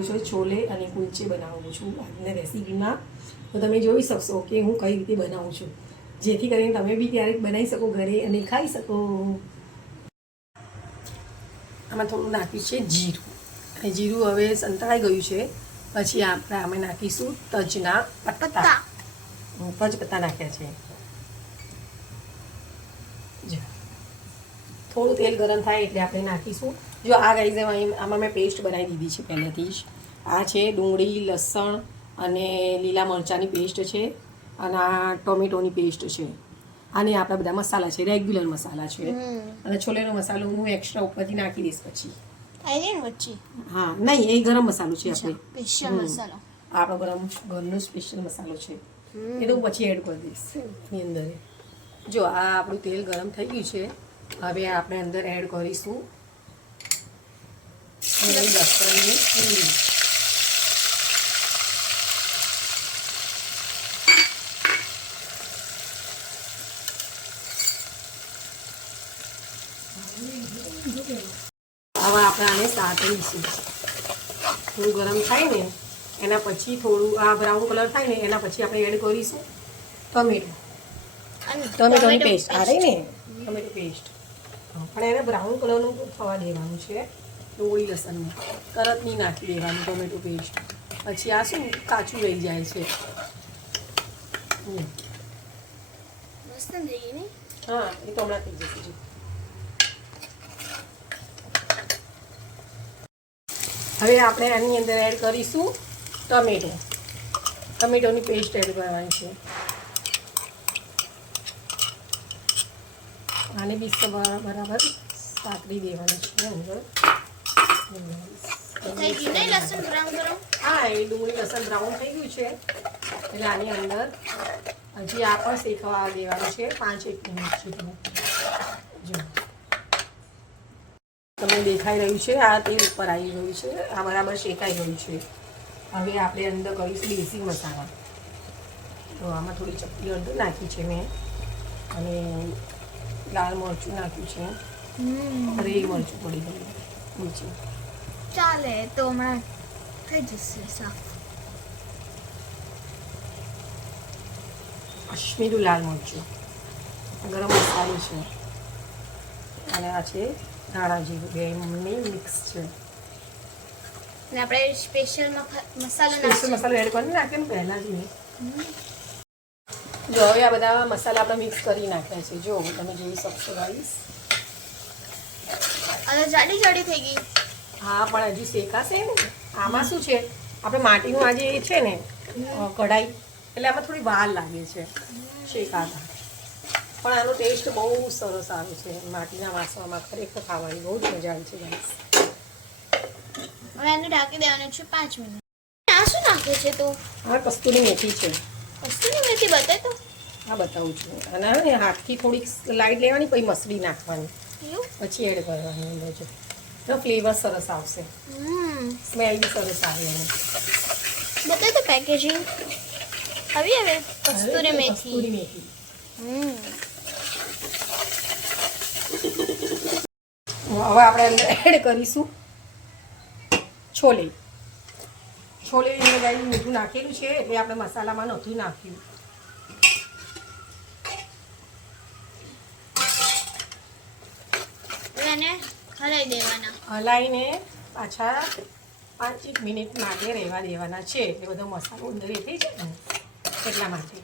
રહ્યું છે છોલે અને કુલચે બનાવું છું આજની રેસીપીમાં. તો તમે જોઈ શકશો કે હું કઈ રીતે બનાવું છું, જેથી કરીને તમે બી ક્યારેક બનાવી શકો ઘરે અને ખાઈ શકો. આમાં થોડું નાખ્યું છે જીરું, અને જીરું હવે સંતળાઈ ગયું છે. પછી આપણે આમાં નાખીશું તજના પત્તા. તજ પત્તા નાખ્યા છે. થોડું તેલ ગરમ થાય એટલે આપણે નાખીશું. જો આ ગાઈઝ આમાં મેં પેસ્ટ બનાવી દીધી છે પહેલેથી જ. આ છે ડુંગળી, લસણ અને લીલા મરચાંની પેસ્ટ છે, અને આ ટોમેટોની પેસ્ટ છે. આને આપણા બધા મસાલા છે, રેગ્યુલર મસાલા છે. અને છોલેનો મસાલો હું એક્સ્ટ્રા ઉપરથી નાખી દઈશ પછી. હા નહીં, એ ગરમ મસાલો છે આપણે સ્પેશિયલ મસાલો, આપણો ઘરનો સ્પેશિયલ મસાલો છે. એ તો હું પછી એડ કરી દઈશ એની અંદર. જો આ આપણું તેલ ગરમ થઈ ગયું છે. હવે આપણે અંદર એડ કરીશું લસણની પૂરી. હવે આપણે આને સાતળીશું. થોડું ગરમ થાય ને એના પછી થોડું આ બ્રાઉન કલર થાય ને એના પછી આપણે એડ કરીશું ટમેટોની પેસ્ટ. આ રહી ને ટમેટો પેસ્ટ, પણ એને બ્રાઉન કલરનું થવા દેવાનું છે. ડુંગળી લસણનું તરત નહીં નાખી દેવાનું ટમેટો પેસ્ટ, પછી આ શું કાચું રહી જાય છે. હા, એ તો હમણાં થઈ જશે. હવે આપણે આની અંદર એડ કરીશું ટમેટોની પેસ્ટ એડ કરવાની છે. આને બી બરાબર સાતરી દેવાની છે અંદર. હા, એ ડુંગળી લસણ બ્રાઉન થઈ ગયું છે એટલે આની અંદર હજી આ પણ શેકવા દેવાનું છે 5-1 મિનિટ જેટલું. જો તમને દેખાઈ રહ્યું છે આ તેલ ઉપર આવી ગયું છે, આ બરાબર શેકાઈ ગયું છે. હવે આપણે અંદર કરીશું દેશી મસાલા. તો આમાં થોડી ચપટી હળદર નાખી છે મેં, અને લાલ મરચું નાખ્યું છે, હરી મરચું પડી ગયું નીચે. ચાલે તો હમણાં થઈ જશે સાફ. કાશ્મીરી લાલ મરચું, ગરમ મસાલો છે, અને આ છે ધાણા જીરું. બે મિક્સ છે. અને આપણે સ્પેશિયલ મસાલો એડ કરીને નાખ્યો ને પહેલાં જ મેં. જો હવે આ બધા મસાલા આપણે મિક્સ કરી નાખ્યા છે. જો તમે જોઈ શકશો ગાઈસ. હવે જાડી જાડી થઈ ગઈ. હા, પણ હજી શેકાશે ને. આમાં શું છે, આપણે માટીનું આજે એ છે ને કઢાઈ, એટલે આમાં થોડી વાર લાગે છે શેકાતા. પણ આનો ટેસ્ટ બહુ સરસ આવે છે માટીના વાસણમાં. ખરેખર ખાવાની બહુ જ મજા આવે છે ગાઈસ. હવે એને ઢાંકી દેવાનું છે 5 મિનિટ. આ શું નાખે છે તો? આ કસ્તુરી મેથી છે. કસ્તુરી મેથી બતાય તો. હા, બતાવું છું. અને હાથથી થોડીક લાઈટ લેવાની, પછી મસળી નાખવાની, પછી એડ કરવાની અંદર. જો તો ફ્લેવર સરસ આવશે, સ્મેલ બી સરસ આવે એની. બતાય તો પેકેજિંગ. હવે કસ્તુરી મેથી. હવે આપણે અંદર એડ કરીશું છોલે. ગાઈ મીઠું નાખેલું છે એટલે આપણે મસાલામાં નહોતું નાખ્યું. એને હલાવી દેવાના. હલાવીને પાછા 5-1 મિનિટ માટે રહેવા દેવાના છે, એટલે બધો મસાલો અંદર એ થઈ જાય ને એટલા માટે.